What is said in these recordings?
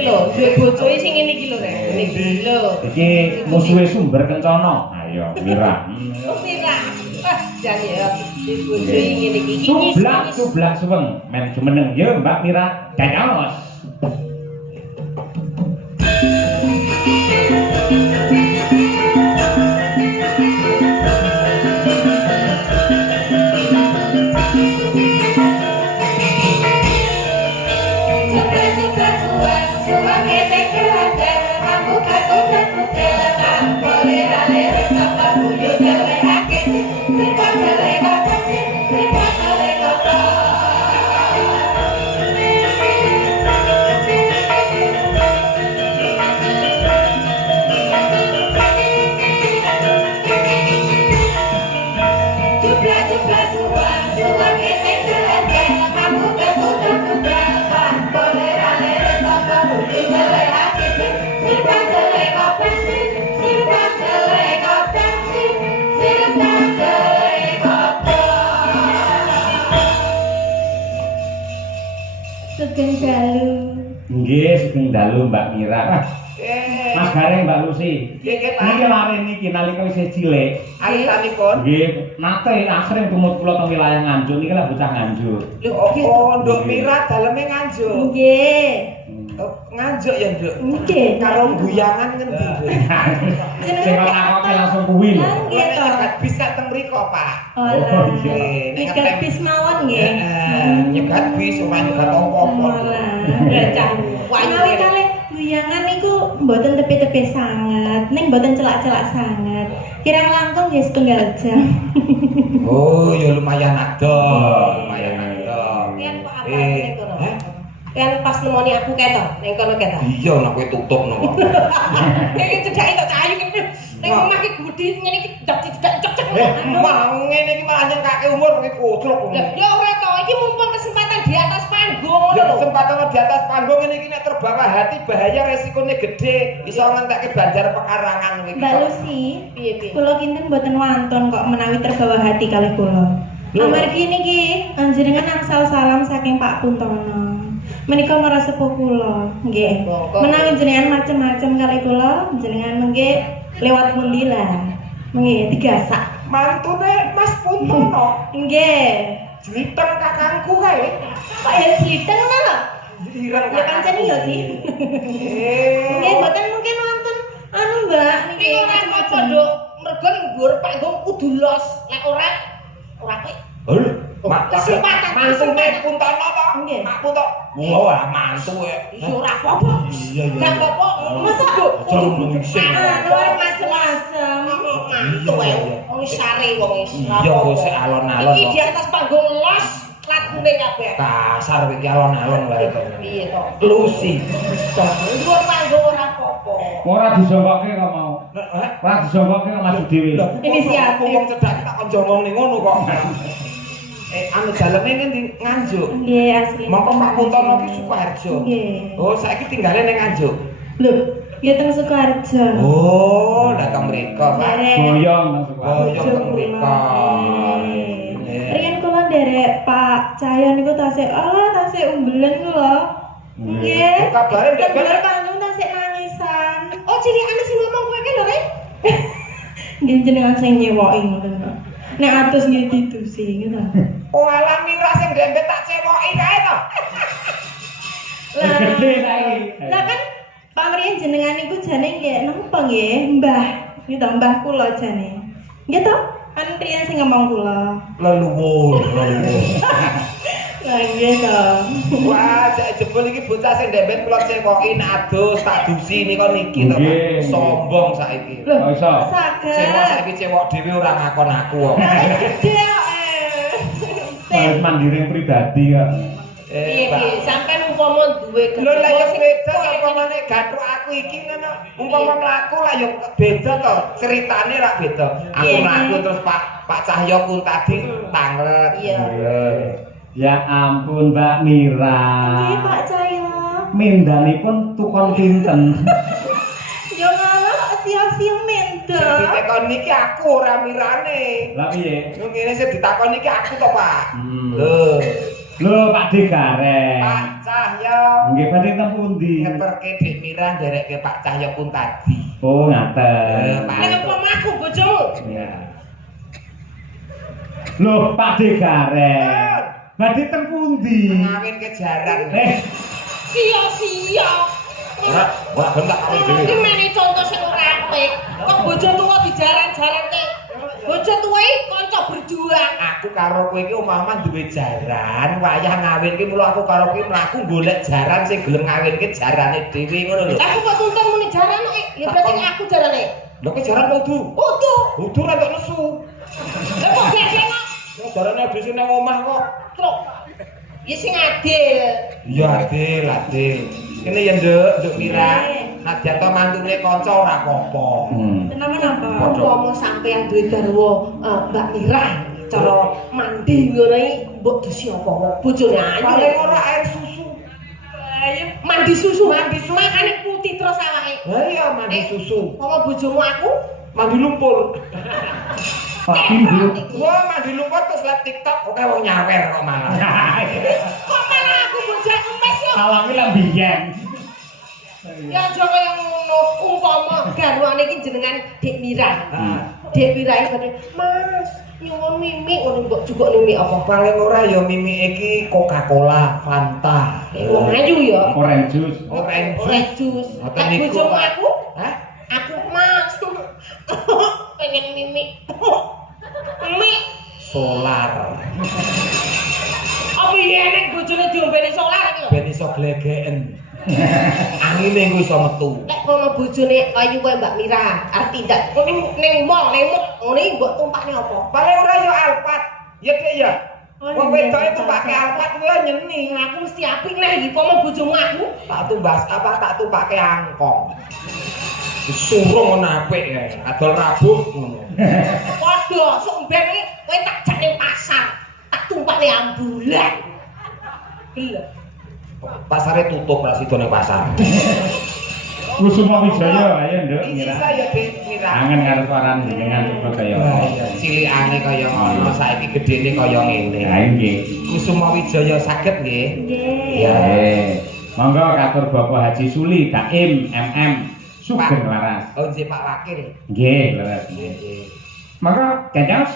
Iki lho, duwe bojoe sing ngene iki lho rek. Niki lho. Iki musuhe sumber kencana. Ayo, Mira. Oh, Mira. Wah, jan ya. Bojoe ngene iki. Cublak suweng. Men jumeneng yo Mbak Mira. Dados. Sugeng dalu. Nggih, sugeng dalu Mbak Mira. Mas Gareng Mbak Lucy. Nggih, Pak. Niki larin niki nalika isih cilik. Alitanipun. Nggih, nate asring tumut kula teng wilayah Nganjuk niki lah bocah Nganjuk. Oh, Nduk Mira daleme Nganjuk. Nggih. Nganjuk ya, Nduk. Nggih. Karo guyangan ngendi, Nduk? Sing takoke langsung kuwi lho. Nggih to. Nyegat bis kan teng mriko, Pak. Oh, iya. nyegat bis mawon nggih. Nyegat bis ora nyegat apa-apa. Bocah Menawi kalih guyangan niku mboten tepi-tepi sanget, ning mboten celak-celak sanget. Kirang langkung nggih setunggal jam. Oh, ya lumayan ado, lumayan ado. Kian kok apa ning kono? Kan pas nemoni aku ketok, ning kono ketok. Iya, nek kowe tutup no. Iki cedhake kok cahayu iki. Ning omah iki gedhi ngene iki cedak cek. Mau ngene iki malah nyengkake umur kowe kucluk. Ya ora to, iki mumpung kesempatan di atas panggung Ya ngono lho. kesempatan di atas panggung ngene iki nek terbawa hati bahaya resikonya gede. Iso ngentekke banjar pekarangan iki. Mbak Lucy, Piye-piye? kula kinten mboten wonten kok menawi terbawa hati kalih kula. Amargi niki panjenengan angsal salam saking Pak Puntono. Menika marang sepuh kula, nggih. Menawi jenengan macem-macem kalih kula, jenengan mengke lewat pundi lah. Nggih, digasak. Mantune Mas Puntono. Nggih. Jliteng kakangku kae. Kok ya sliteng lho? Ireng Ya pancen iya sih. Nggih, mboten mungkin wonten anu Mbak Iki ora apa-apa, Nduk. Mergo ning dhuwur panggung kudu los. Lek ora kowe. Kesempatan mantune Puntono to? Nggih. Pak Puntono. Wah, mantu e. Iya ora apa-apa. Iya, iya. Gak apa-apa. Masa Aja ngomong-ngomong. Anu macem-macem. mantu ae. Wong sare wong wis. Iya, wis alon-alon. Iki di atas panggung los lagune kabeh. Kasar iki alon-alon wae to. Piye to? Lucy. Dhuwur panggung ora apa-apa. Ora disongkoke kok mau. Ora disongkoke kok maju dhewe. Inisiatif. Wong cedhak tak kon jongong ning ngono kok. Anu daleme ngendi Nganjuk. Nggih, asli. Mongko Pak Puntono ki Sukoharjo. Nggih. Oh, saiki tinggale ning Nganjuk. Lho, ya teng Sukoharjo. Oh, datang mriko, Pak. Boyong masuk. Boyong teng mriko. Riyen kula nderek Pak Cahyo niku tasih umbelen kula. Nggih. Kabare ndek Bener panggung tasih nangisan. Oh, cilikane sing ngomong kowe ki lho, Rek. Nggih jenengan sing nyewoki ngoten kok. Nek atus nggih didusi ngono. Oh, ala Mira sing dempet tak cewoki kae to. Gede saiki. Lah kan pamrih jenengan niku jane nggih napa nggih, Mbah. Gitu Mbah kula jane. Nggih to? Kan priyen sing ngomong kula. Leluhur. Lah nggih to. Wah, cek jebul iki bocah sing dempet kula cewoki nek adus tak dusi nika niki to, Pak. Nggih. Sombong saiki. Lho, Kok iso? saged. Cewek saiki cewek dhewe ora ngakon aku kok. Gede kok. Wis mandiri pribadi kok. Piye-piye sampean umpama duwe Lho lah ya beda to umpamane gathuk aku iki ngono. Umpama mlaku lah ya beda to. Ceritane ra beda. Aku Iya. mlaku terus Pak Cahyo kun tadi tanglet. Iya. Ya ampun Mbak Mira. Nggih Pak Cahyo. Mindanipun tukon pinten. Yo ngono kok sia-sia mendel. Ditakon niki aku ora Mirane. Lah piye? Ngene sing ditakon niki aku to, Pak. Hmm. Lho. Lho Pak De gareng. Pak Cahyo. Nggih badhe teng pundi? Ngeterke Dik Mira nderekke Pak Cahyo pun tadi. Oh ngaten. Nek apa mlaku bojomu? Ya. Lho Pak De gareng. Badhe teng pundi? Ngawin kejaran. Sia-sia. Ora bentak karo dhewe. Iki meni contoh sing ora apik. Kok bojo tuwa dijaran-jarane. Bojo tuwa iki kanca berjuang. Aku karo kowe iki umpama duwe jaran, wayah ngawinke mula aku karo kowe mlaku golek jaran sing gelem ngawinke jarane dhewe ngono lho. Lah aku kok tuntun muni jaran kok. Ya berarti aku jarane. Lho kowe jaran kudu. Kudu. Kudu ra tok nesu. Lah kok biasane Ya jarane dhisik nang omah kok. truk. Ya sing adil. Iya adil, adil. Kene ya Nduk Mira. Nadyan to mantune kanca ora apa-apa. Kenapa? Umpama sampean duwe garwa Mbak Mira cara mandi ngono iki mbok dosi apa? Bojone ayu. Paling ora air susu. Mandi susu. Makane putih terus awake. Lah iya mandi susu. Umpama bojomu aku Mandi lumpur. Pak Pindu. Wah, mandi lumpur terus live TikTok oke wong nyawer kok malah. kok malah aku bojone emes yo. Awange lah biyen. Ya aja kaya ngono. Umpama garwane iki jenengan Dik Mira. Dik Mira iki badhe, "Mas, nyuwun mimi ngono mbok jukuk mimi apa?" Paling ora ya mimi iki Coca-Cola, Fanta. Wong ayu ya. Orange juice. Orange juice. Ngoten Nek niku. bojomu aku, Hah? aku Mas. Pengen mimi. Mimi Solar. apa iya nek bojone diombeni solar iki lho. Ben iso glegeken. Angine iku iso metu. Nek kono bojone ayu kowe Mbak Mira, arep tindak ning mall, ngene iki mbok tumpakne apa? Paling ora ya Alphard. Ya Dek ya. Oh, Wong iya, wedok itu iya. pakai Alphard kuwi nyeni. Aku mesti apik nek iki pomo bojomu aku. Tak tumbas apa tak tumpake angkong. Disurung ngono apik ya. Adol rabuh ngono. Padha sok mben iki kowe tak jak ning pasar, tak tumpakne ambulan. Gelem. Pasare tutup ra sido ning pasar. Kusuma Wijaya ayo Nduk Iki Mira. saya Mira. Kangen karo suaran jenengan kaya Cilikane kaya ngono, saiki gedene kaya ngene. Ha nggih. Kusuma Wijaya saged nggih. Nggih. Ya. Monggo katur Bapak Haji Suli Daim MM Sugeng Laras. Oh nggih Pak Wakil. Nggih, leres. Nggih. Monggo Ganjos.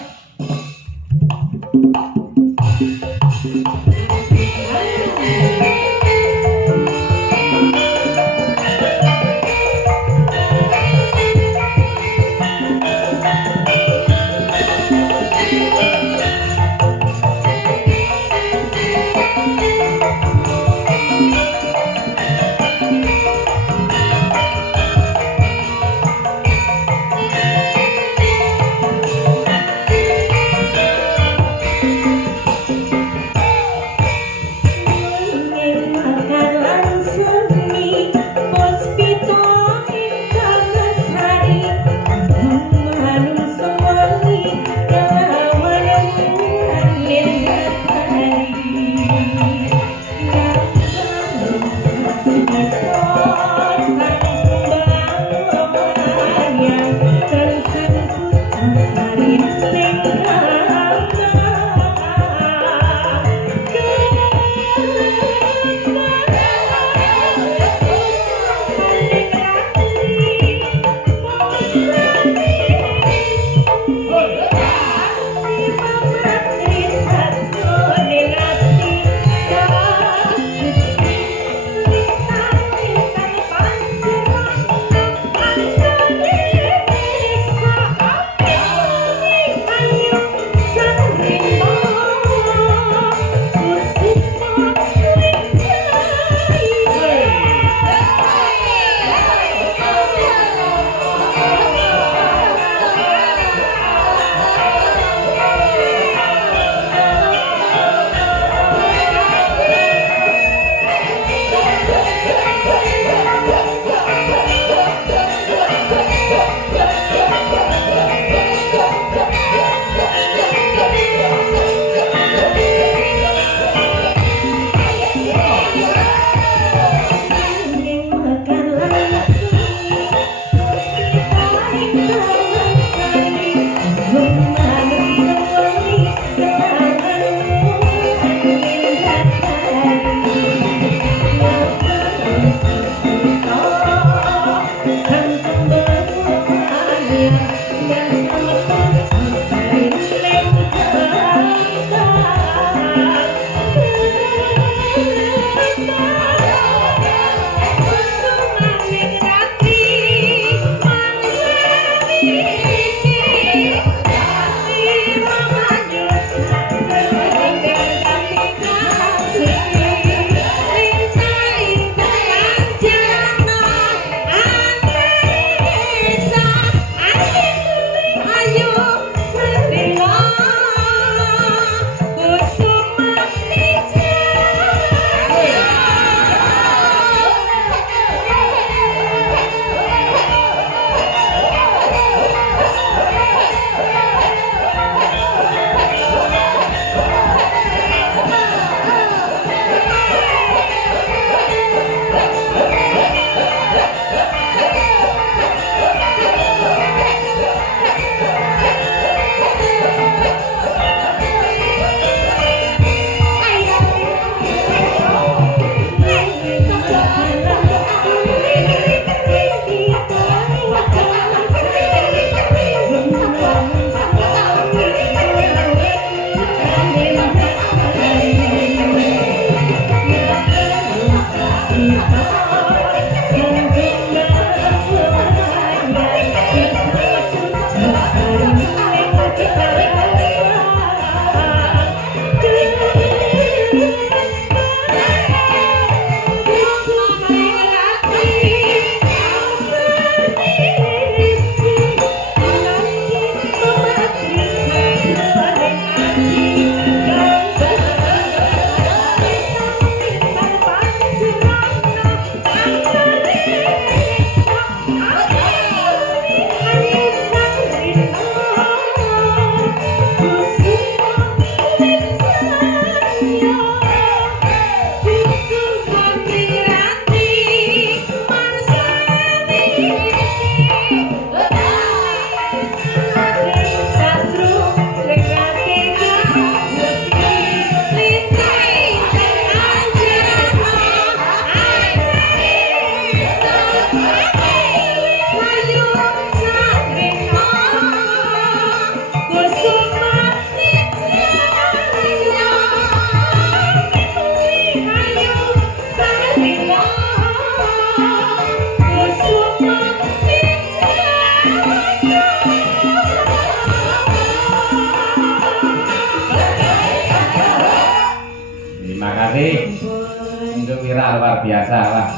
biasa lah.